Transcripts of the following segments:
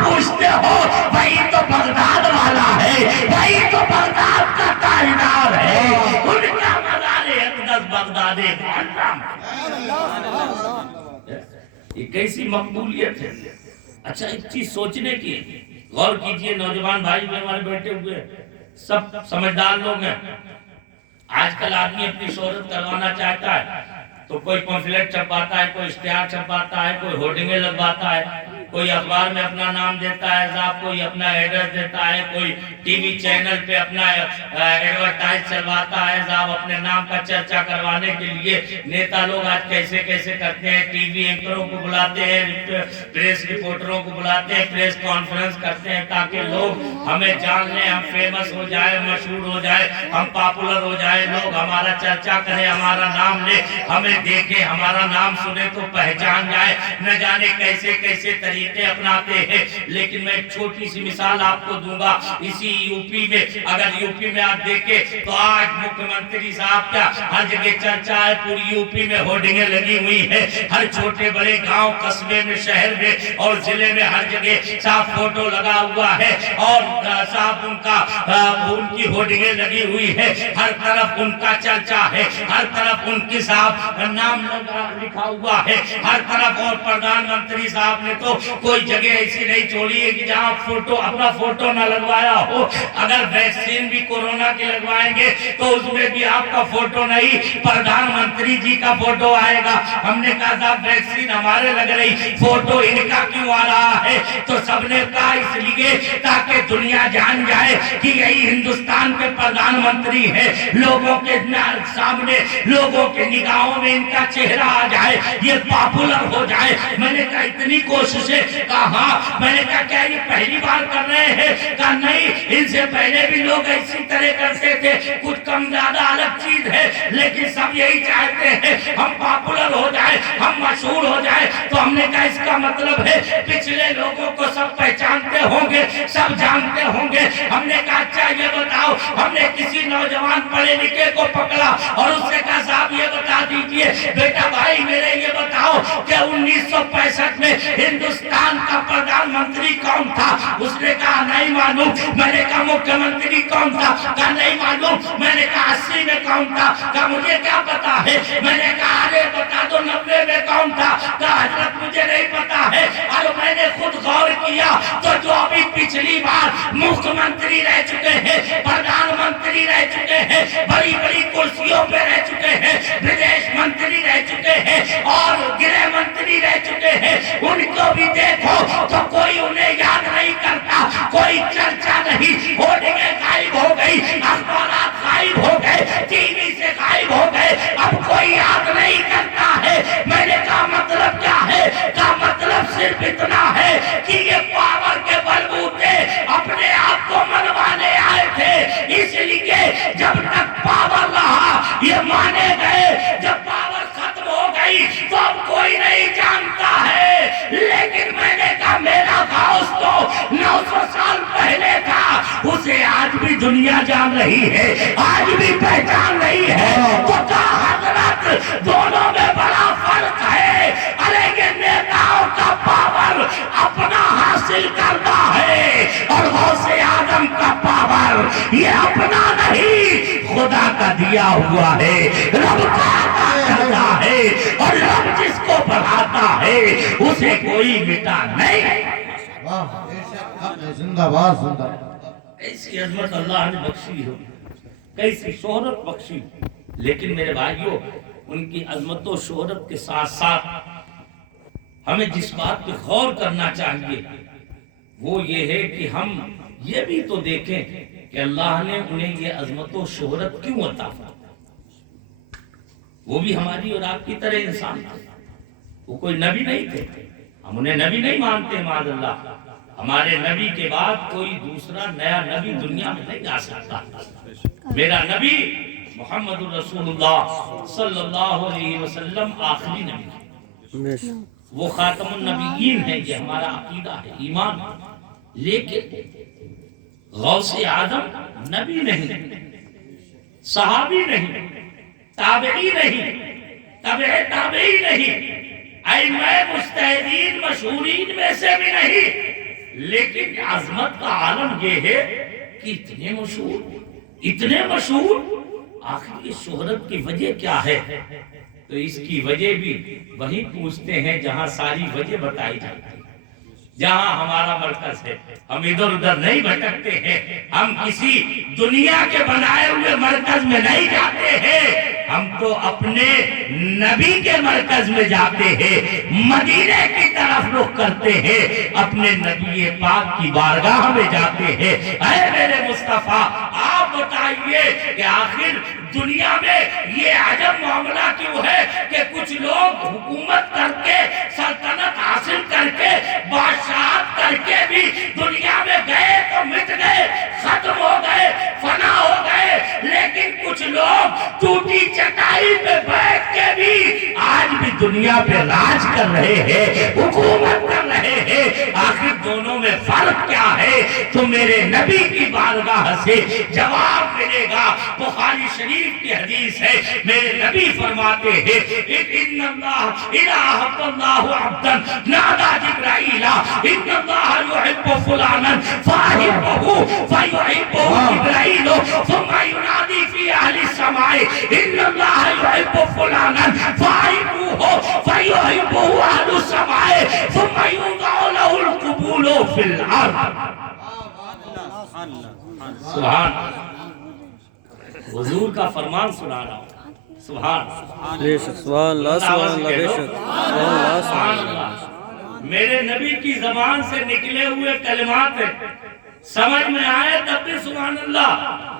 پوچھتے ہو وہی تو بغداد والا ہے، وہی تو بغداد کا تاجدار ہے، ان کا مزار اقدس بغداد معظم۔ یہ کیسی مقبولیت ہے۔ اچھا ایک چیز سوچنے کی، غور کیجئے نوجوان بھائی بھی ہمارے بیٹھے ہوئے، سب سمجھدار لوگ ہیں۔ آج کل آدمی اپنی شہرت کروانا چاہتا ہے تو کوئی پمفلیٹ چھپاتا ہے، کوئی اشتہار چھپاتا ہے، کوئی ہورڈنگیں لگواتا ہے، کوئی اخبار میں اپنا نام دیتا ہے صاحب، کوئی اپنا ایڈریس دیتا ہے، کوئی ٹی وی چینل پہ اپنا ایڈورٹائز چلواتا ہے صاحب اپنے نام کا چرچا کروانے کے لیے۔ نیتا لوگ آج کیسے کیسے کرتے ہیں، ٹی وی اینکروں کو بلاتے ہیں، پریس رپورٹروں کو بلاتے ہیں، پریس کانفرنس کرتے ہیں تاکہ لوگ ہمیں جان لیں، ہم فیمس ہو جائے، مشہور ہو جائے، ہم پاپولر ہو جائے، لوگ ہمارا چرچا کریں، ہمارا نام لے، ہمیں دیکھیں، ہمارا نام سنے تو پہچان جائے۔ نہ جانے کیسے کیسے طریقے اپناتے ہیں۔ لیکن میں ایک چھوٹی سی مثال آپ کو دوں گا، اسی یو پی میں، اگر یو پی میں آپ دیکھیں تو آج مکھیہ منتری صاحب کا ہر جگہ چرچا ہے، پوری یو پی میں ہورڈنگیں لگی ہوئی ہیں، ہر چھوٹے بڑے گاؤں قصبے میں، شہر میں اور ضلع میں ہر جگہ صاحب فوٹو لگا ہوا ہے، اور صاحب ان کی ہورڈنگیں لگی ہوئی ہے، ہر طرف ان کا چرچا ہے، ہر طرف ان کی صاحب نام لکھا ہوا ہے، ہر طرف۔ اور پردھان منتری صاحب نے تو کوئی جگہ ایسی نہیں چھوڑی ہے کہ جہاں اپنا فوٹو نہ لگوایا ہو۔ اگر ویکسین بھی کورونا کی لگوائیں گے تو اس میں بھی آپ کا فوٹو نہیں، پردھان منتری جی کا فوٹو آئے گا۔ ہم نے کہا صاحب ویکسین ہمارے لگ رہی، فوٹو ان کا کیوں آ رہا ہے؟ تو سب نے کہا اس لیے تاکہ دنیا جان جائے کہ یہی ہندوستان کے پردھان منتری ہے، لوگوں کے سامنے، لوگوں کے نگاہوں میں ان کا چہرہ آ جائے، یہ پاپولر ہو جائے۔ میں نے کہا اتنی کوششیں، کہا ہاں۔ میں نے کہا کیا یہ پہلی بار کر رہے ہیں؟ کہا نہیں، ان سے پہلے بھی لوگ اسی طرح کرتے تھے، کچھ کم زیادہ الگ چیز ہے، لیکن سب یہی چاہتے ہیں ہم پاپولر ہو جائے، ہم مشہور ہو جائے۔ تو ہم نے کہا اس کا مطلب ہے پچھلے لوگوں کو سب پہچانتے ہوں گے، سب جانتے ہوں گے۔ ہم نے کہا اچھا یہ بتاؤ، ہم نے کسی نوجوان پڑھے لکھے کو پکڑا اور اس سے کہا صاحب یہ بتا دیجئے بیٹا بھائی میرے، یہ بتاؤ کہ 1965 میں ہندوستان کا پردھان منتری کون تھا؟ اس نے کہا نہیں معلوم۔ میں نے کہا مکھیہ منتری کون تھا؟ کہا نہیں معلوم۔ میں نے کہا 80 میں کون تھا؟ کہا مجھے کیا پتا ہے۔ میں نے کہا ارے بتا دو 90 میں کون تھا؟ کہا حضرت مجھے نہیں پتا ہے۔ اور میں نے خود غور کیا تو جو ابھی پچھلی بار مکھیہ منتری رہ چکے ہیں، پردھان منتری رہ چکے ہیں، بڑی بڑی کرسیوں پہ رہ چکے ہیں، ودیش منتری رہ چکے ہیں اور گرہ منتری رہ چکے ہیں، ان کو بھی دیکھو تو کوئی انہیں یاد نہیں کرتا، کوئی چرچا نہیں۔ ہورڈنگیں غائب ہو گئی، اخبارات غائب ہو گئے، ٹی وی سے غائب ہو گئے، اب کوئی یاد نہیں کرتا ہے۔ میں نے کہا مطلب کیا ہے؟ کہا مطلب صرف اتنا ہے کہ یہ پاور کے بلبوتے اپنے آپ کو منوانے آئے تھے، اس لیے جب تک پاور رہا یہ مانے گئے، جب پاور ختم ہو گئی تو اب کوئی نہیں جانتا ہے۔ لیکن میں نے کہا میرا غوث تو 900 سال پہلے تھا، اسے آج بھی دنیا جان رہی ہے، آج بھی پہچان رہی ہے۔ تو کہا حضرت دونوں میں بڑا فرق ہے۔ ارے یہ نیتاؤں کا پاور اپنا حاصل کرتا ہے اور غوث اعظم کا پاور یہ اپنا نہیں، خدا کا دیا ہوا ہے، رب کا عطا کرتا ہے، اور رب جس کو بڑھاتا ہے اسے کوئی مٹا نہیں۔ زندہ باد زندہ ایسی عظمت اللہ نے بخشی ہو، کیسی شہرت بخشی۔ لیکن میرے بھائیوں ان کی عظمت و شہرت کے ساتھ ساتھ ہمیں جس بات پہ غور کرنا چاہیے وہ یہ ہے کہ ہم یہ بھی تو دیکھیں کہ اللہ نے انہیں یہ عظمت و شہرت کیوں عطا فرمائی۔ وہ بھی ہماری اور آپ کی طرح انسان تھے، وہ کوئی نبی نہیں تھے، ہم انہیں نبی نہیں مانتے معاذ اللہ۔ ہمارے نبی کے بعد کوئی دوسرا نیا نبی دنیا میں نہیں آ سکتا۔ میرا نبی محمد رسول اللہ صلی اللہ علیہ وسلم آخری نبی، وہ خاتم النبیین ہے، یہ ہمارا عقیدہ ہے، ایمان ہے۔ لیکن غوث اعظم نبی نہیں، صحابی نہیں، تابعی نہیں، تابع تابعی نہیں، ائمہ مجتہدین مشہورین میں سے بھی نہیں، لیکن عظمت کا عالم یہ ہے کہ اتنے مشہور آخر یہ شہرت کی وجہ کیا ہے؟ تو اس کی وجہ بھی وہی پوچھتے ہیں جہاں ساری وجہ بتائی جاتی ہے، جہاں ہمارا مرکز ہے۔ ہم ادھر ادھر نہیں بھٹکتے ہیں، ہم کسی دنیا کے بنائے ہوئے مرکز میں نہیں جاتے ہیں، ہم تو اپنے نبی کے مرکز میں جاتے ہیں، مدینے کی طرف رخ کرتے ہیں، اپنے نبی پاک کی بارگاہ میں جاتے ہیں۔ اے میرے مصطفیٰ، آپ بتائیے کہ آخر دنیا میں یہ عجب معاملہ کیوں ہے کہ کچھ لوگ حکومت کر کے، سلطنت حاصل کر کے، بادشاہت کر کے بھی دنیا میں گئے تو مٹ گئے، ختم ہو گئے، فنا ہو گئے، لیکن کچھ لوگ ٹوٹی چٹائی پہ بیٹھ کے بھی آج بھی دنیا پہ راج کر رہے ہیں، حکومت کر رہے ہیں۔ آخر دونوں میں فرق کیا ہے؟ تو میرے نبی کی بارگاہ سے جواب ملے گا۔ بخاری شریف کی حدیث ہے، میرے نبی فرماتے ہیں ان اللہ اذا احب اللہ عبدا نادى جبرائیل ان اللہ يحب فلانا فاحبه فيحبه جبرائیل ثم ينادي في اهل السماء ان اللہ يحب فلانا فاحبوه فيحبه اهل السماء ثم يوضع له القبول في الارض۔ سبحان حضور کا فرمان سنا رہا ہوں، سبحان بے شک، سبحان اللہ، سبحان اللہ، بے شک، سبحان اللہ، سبحان اللہ۔ میرے نبی کی زبان سے نکلے ہوئے کلمات ہیں، سمجھ میں آئے تب بھی سبحان اللہ،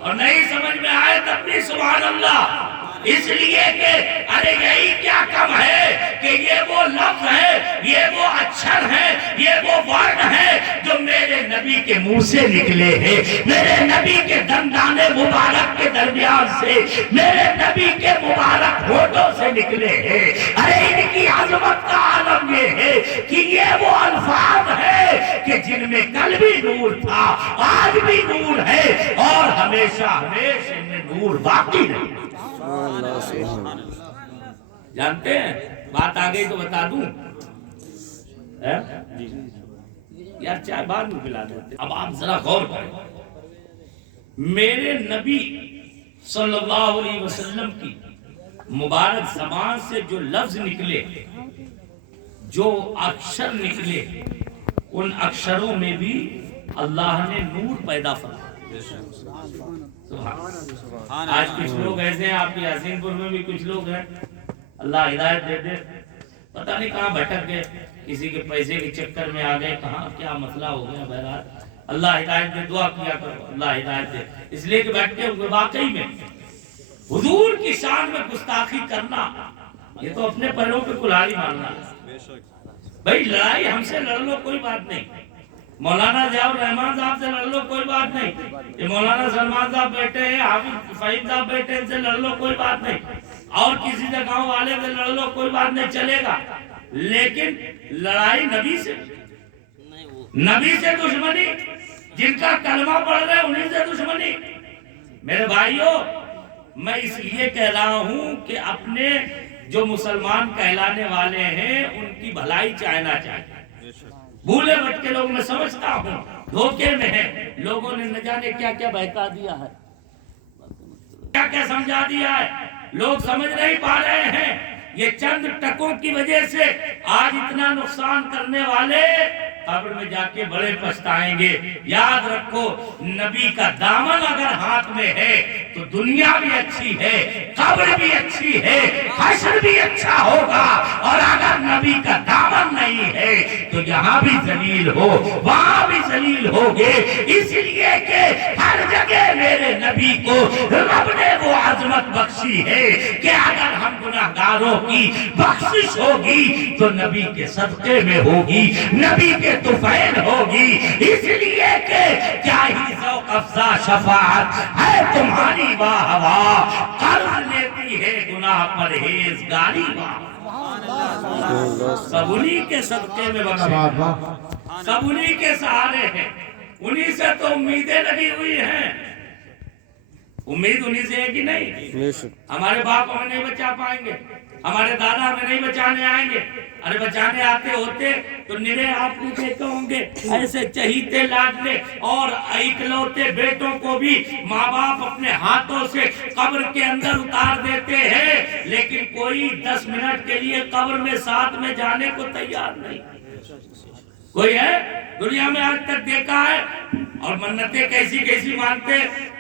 اور نہیں سمجھ میں آئے تب بھی سبحان اللہ، اس لیے کہ ارے یہی کیا کم ہے کہ یہ وہ لفظ ہے، یہ وہ اچھر ہے، یہ وہ ورڈ ہے جو میرے نبی کے منہ سے نکلے ہیں، میرے نبی کے دندان مبارک کے درمیان سے، میرے نبی کے مبارک ہونٹوں سے نکلے ہیں۔ ارے ان کی عظمت کا عالم یہ ہے کہ یہ وہ الفاظ ہے کہ جن میں کل بھی نور تھا، آج بھی نور ہے، اور ہمیشہ ہمیشہ ان میں نور باقی رہے۔ جانتے ہیں بات آ گئی تو بتا دوں، یار چائے بعد میں پلا دیتے۔ اب آپ ذرا غور کریں، میرے نبی صلی اللہ علیہ وسلم کی مبارک زبان سے جو لفظ نکلے، جو اکشر نکلے، ان اکشروں میں بھی اللہ نے نور پیدا فرمایا۔ آج کچھ لوگ ایسے ہیں، آپ کی یاسین پور میں بھی کچھ لوگ ہیں، اللہ ہدایت دے دے، پتہ نہیں کہاں بھٹک گئے، کسی کے پیسے کے چکر میں آ گئے، کہاں کیا مسئلہ ہو گیا، بہرحال اللہ ہدایت دے، دعا کیا کرو اللہ ہدایت دے، اس لیے کہ بیٹھتے ہوئے واقعی میں حضور کی شان میں گستاخی کرنا، یہ تو اپنے پیروں پہ کلہاڑی مارنا ہے۔ بھائی لڑائی ہم سے لڑ لو کوئی بات نہیں، مولانا ضیاء الرحمان صاحب سے لڑ لو کوئی بات نہیں، یہ مولانا سلمان صاحب بیٹھے ہیں، حافظ فہیم صاحب بیٹھے ہیں، ان سے لڑ لو کوئی بات نہیں، اور کسی سے گاؤں والے سے لڑ لو کوئی بات نہیں، چلے گا، لیکن لڑائی نبی سے، نبی سے دشمنی، جن کا کلمہ پڑھ رہے انہیں سے دشمنی۔ میرے بھائیوں، میں اس لیے کہہ رہا ہوں کہ اپنے جو مسلمان کہلانے والے ہیں ان کی بھلائی چاہنا چاہیے۔ بھولے بھٹکے لوگ میں سمجھتا ہوں دھوکے میں ہیں، لوگوں نے نہ جانے کیا کیا بہکا دیا ہے، کیا کیا سمجھا دیا ہے، لوگ سمجھ نہیں پا رہے ہیں۔ یہ چند ٹکوں کی وجہ سے آج اتنا نقصان کرنے والے قبر میں جا کے بڑے پچھتائیں گے۔ یاد رکھو، نبی کا دامن اگر ہاتھ میں ہے تو دنیا بھی اچھی ہے، قبر بھی اچھی ہے، حشر بھی اچھا ہوگا، اور اگر نبی کا دامن نہیں ہے تو یہاں بھی ذلیل ہو، وہاں بھی ذلیل ہوگے، اس لیے کہ ہر جگہ میرے نبی کو رب نے وہ عظمت بخشی ہے کہ اگر ہم گناہگاروں کی بخشش ہوگی تو نبی کے صدقے میں ہوگی، نبی کے طفیل ہوگی، اس لیے کہ کیا ہی ذوق افزا شفاعت ہے تمہاری واہ واہ، قرض لیتی ہے گناہ پرہیزگاری واہ۔ سب انہی کے صدقے میں بخشے، سب انہی کے سہارے ہیں، انہی سے تو امیدیں لگی ہوئی ہیں، امید انہیں سے ہے کہ نہیں؟ بے شک ہمارے باپ ہمیں نہیں بچا پائیں گے، ہمارے دادا ہمیں نہیں بچانے آئیں گے، ارے بچانے آتے ہوتے تو نرے آپ کو کہتے ہوں گے ایسے چہیتے لاڈلے اور اکلوتے بیٹوں کو بھی ماں باپ اپنے ہاتھوں سے قبر کے اندر اتار دیتے ہیں، لیکن کوئی 10 منٹ کے لیے قبر میں ساتھ میں جانے کو تیار نہیں۔ کوئی ہے دنیا میں آج تک دیکھا ہے؟ اور منتیں کیسی کیسی مانتے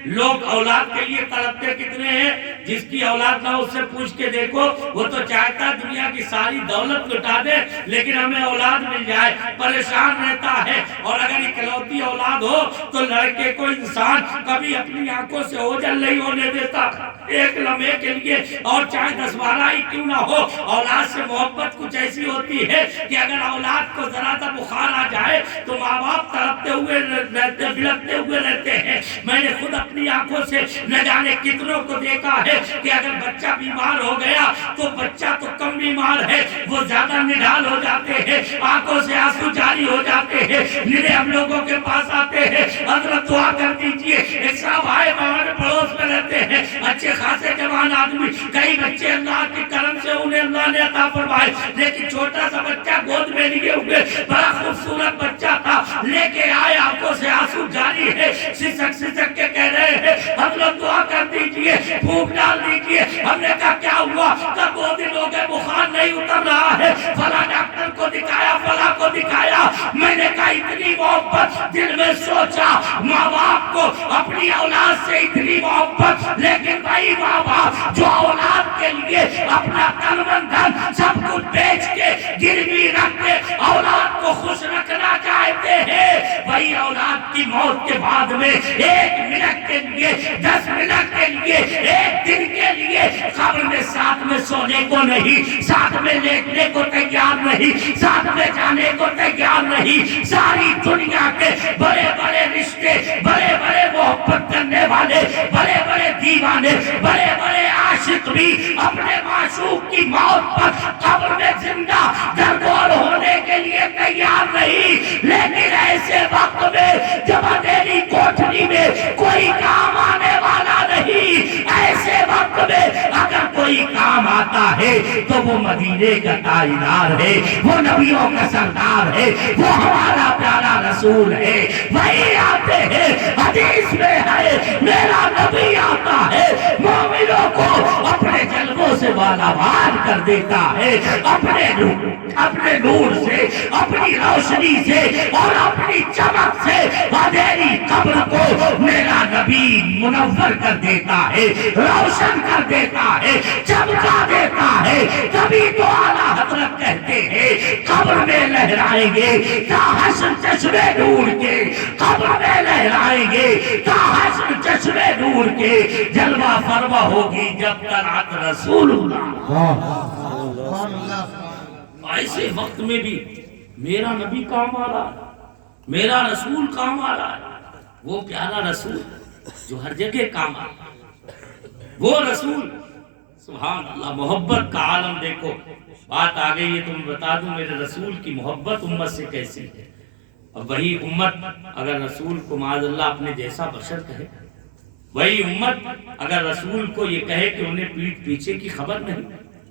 لوگ، اولاد کے لیے تڑپتے کتنے ہیں، جس کی اولاد نہ اس سے پوچھ کے دیکھو، وہ تو چاہتا دنیا کی ساری دولت لٹا دے لیکن ہمیں اولاد مل جائے، پریشان رہتا ہے۔ اور اگر اکلوتی اولاد ہو تو لڑکے کو انسان کبھی اپنی آنکھوں سے اوجھل نہیں ہونے دیتا، ایک لمحے کے لیے، اور چاہے 10-12 ہی کیوں نہ ہو۔ اولاد سے محبت کچھ ایسی ہوتی ہے کہ اگر اولاد کو ذرا سا بخار آ جائے تو ماں باپ تڑپتے ہوئے رہتے، بلکتے ہوئے رہتے ہیں۔ میں نے خود اپنی آنکھوں سے نہ جانے کتنوں کو دیکھا ہے کہ اگر بچہ بیمار ہو گیا تو بچہ تو کم بیمار ہے، وہ زیادہ نڈھال ہو جاتے ہیں، آنکھوں سے آنسو جاری ہو جاتے ہیں، نرے ہم لوگوں کے پاس آتے ہیں، حضرت دعا کر دیجئے۔ ایک صاحب آئے ہمارے پڑوس میں رہتے ہیں، اچھے خاصے جوان آدمی، کئی بچے اللہ کے کرم سے انہیں اللہ نے عطا فرمائے، لیکن چھوٹا سا بچہ گود میں لیے ہوئے، بڑا خوبصورت بچہ تھا، لے کے آئے، آنکھوں سے آنسو جاری ہے، سسک سسک کے کہہ رہے ہیں حضرت دعا کر دیجئے، پھونک ڈال دیجئے۔ ہم نے کہا کیا ہوا؟ کب 2 دن ہو گئے بخار نہیں اتر رہا ہے، فلاں ڈاکٹر کو دکھایا، فلاں کو دکھایا۔ میں نے کہا اتنی محبت، دل میں سوچا ماں باپ کو اپنی اولاد سے اتنی محبت، لیکن بھائی ماں باپ جو اولاد کے لیے اپنا تن من دھن سب کچھ بیچ کے گروی رکھ کے اولاد کو خوش رکھنا چاہتے ہیں، وہی اولاد کی موت کے بعد میں 1 منٹ کے لیے، 10 منٹ کے لیے، 1 دن کے لیے قبر میں ساتھ میں سونے کو نہیں، ساتھ میں لیٹنے کو تیار نہیں، ساتھ میں جانے کو تیار نہیں۔ ساری دنیا کے بڑے بڑے رشتے، بڑے بڑے محبت کرنے والے، بڑے بڑے دیوانے، بڑے بڑے عاشق بھی اپنے معشوق کی موت پر قبر میں زندہ درگور ہونے کے لیے تیار نہیں، لیکن ایسے وقت میں جب اندھیری کوٹھری میں کوئی کام آنے والا نہیں، ایسے وقت میں اگر کوئی کام آتا ہے تو وہ مدینے کا تاجدار ہے، وہ نبیوں کا سردار ہے، وہ ہمارا پیارا رسول ہے، وہی آتے ہیں۔ حدیث میں ہے میرا نبی آتا ہے، مومنوں کو اپنے جلووں سے بالابال کر دیتا ہے، اپنے نور سے، اپنی روشنی سے اور اپنی چمک سے اندھیری قبر کو میرا نبی منور کر دیتا ہے، روشن کر دیتا ہے، چمکا دیتا ہے۔ تبھی تو اعلیٰ حضرت کہتے ہیں قبر میں لہرائیں گے تا حشر چشمے نور کے، قبر میں لہرائیں گے تا حشر چشمے نور کے، جلوہ فرما ہوگی جب طلعت رسول اللہ۔ ایسے وقت میں بھی میرا نبی کام آ رہا ہے، میرا رسول کام آ رہا ہے، وہ پیارا رسول جو ہر جگہ کام آ رہا ہے، وہ رسول سبحان اللہ۔ محبت کا عالم دیکھو، بات آ گئی ہے تو میں بتا دوں میرے رسول کی محبت امت سے کیسی ہے۔ اب وہی امت اگر رسول کو معاذ اللہ اپنے جیسا بشر کہے، وہی امت اگر رسول کو یہ کہے کہ انہیں پیٹھ پیچھے کی خبر نہیں،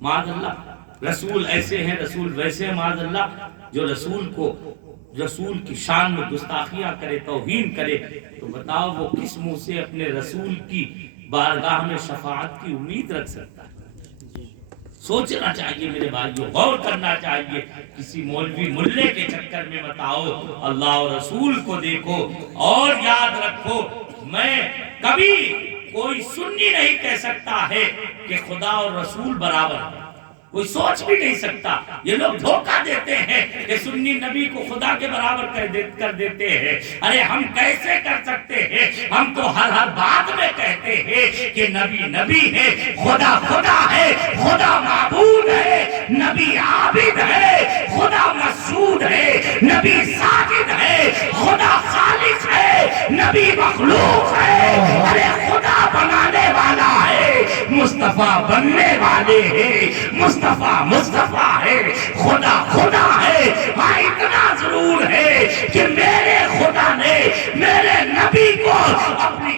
معاذ اللہ رسول ایسے ہیں، رسول ویسے ہیں، معاذ اللہ، جو رسول کی شان میں گستاخیاں کرے، توہین کرے، تو بتاؤ وہ کس منہ سے اپنے رسول کی بارگاہ میں شفاعت کی امید رکھ سکتا ہے؟ سوچنا چاہیے میرے بھائیوں، غور کرنا چاہیے، کسی مولوی ملے کے چکر میں مت آؤ، اللہ اور رسول کو دیکھو، اور یاد رکھو میں کبھی کوئی سنی نہیں کہہ سکتا ہے کہ خدا اور رسول برابر ہے، کوئی سوچ بھی نہیں سکتا۔ یہ لوگ دھوکہ دیتے ہیں کہ سنی نبی کو خدا کے برابر کر دیتے ہیں، ارے ہم کیسے کر سکتے ہیں؟ ہم تو ہر بات میں کہتے ہیں کہ نبی نبی ہے، خدا خدا ہے، خدا معبود ہے، نبی عابد ہے، خدا مسجود ہے، نبی ساجد ہے، خدا خالق ہے، نبی مخلوق ہے، ارے خدا بنانے والا ہے، مصطفیٰ بننے والے ہیں، مصطفیٰ ہے، خدا خدا ہے۔ ہاں اتنا ضرور ہے کہ میرے خدا نے میرے نبی کو اپنی